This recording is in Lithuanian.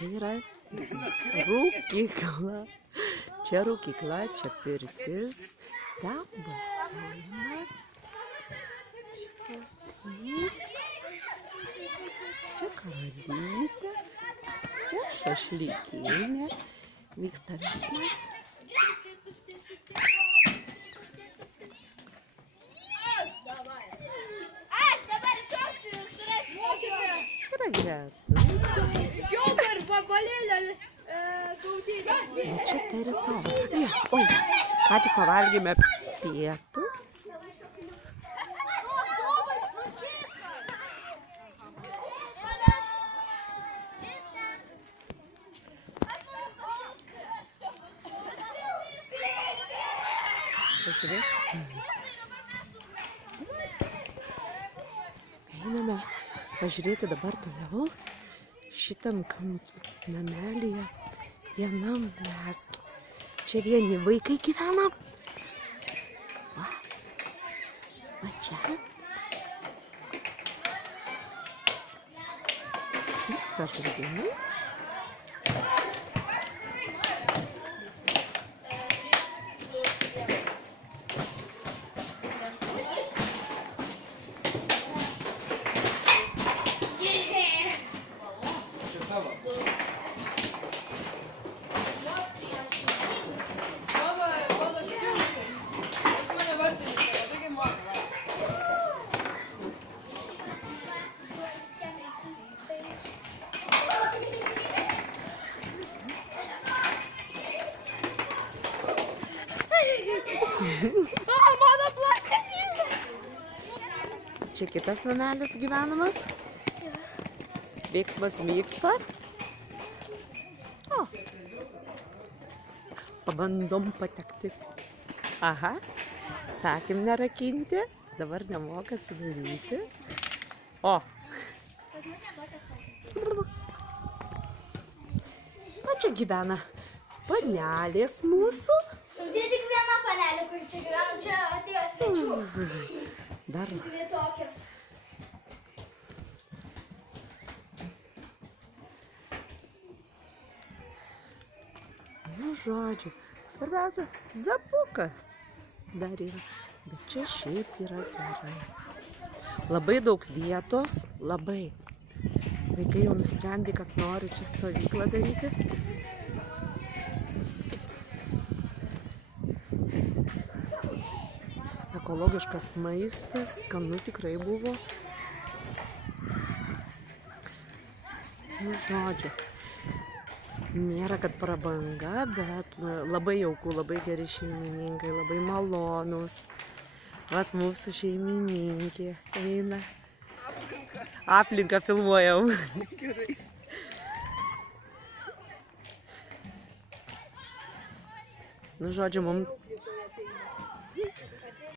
čia yra rūkykla. Čia rūkykla, čia pirtis, ten baseinas. Čia karalytė, čia šašlykinė, vyksta veiksmas. Čia yra greta. O čia teritorija. Oi, ką tik pavalgėme pietus. Pažiūrėk. Einame pažiūrėti dabar toliau. Šitam namelyje vienam mes. Čia vieni vaikai gyvena. Va čia. Vyksta žaidimai. Mano plastinyta. Čia kitas namelis gyvenamas. Veiksmas vyksta. O. Pabandom patekti. Aha. Sakėm nerakinti. Dabar nemoka atsidaryti. O. O čia gyvena panelės mūsų. Čia tik viena panelė, kur čia gyvena, čia atėjo svečių. Dar. Dvi tokios. Nu, žodžiu, svarbiausia, zapukas dar yra, bet čia šiaip yra gerai. Labai daug vietos, labai. Vaikai jau nusprendė, kad nori čia stovyklą daryti. Ekologiškas maistas, skanu tikrai buvo. Nu, žodžiu, nėra kad prabanga, bet labai jauku, labai geri šeimininkai, labai malonūs. Vat mūsų šeimininkė eina. Aplinką filmuojam. Nu, žodžiu, mums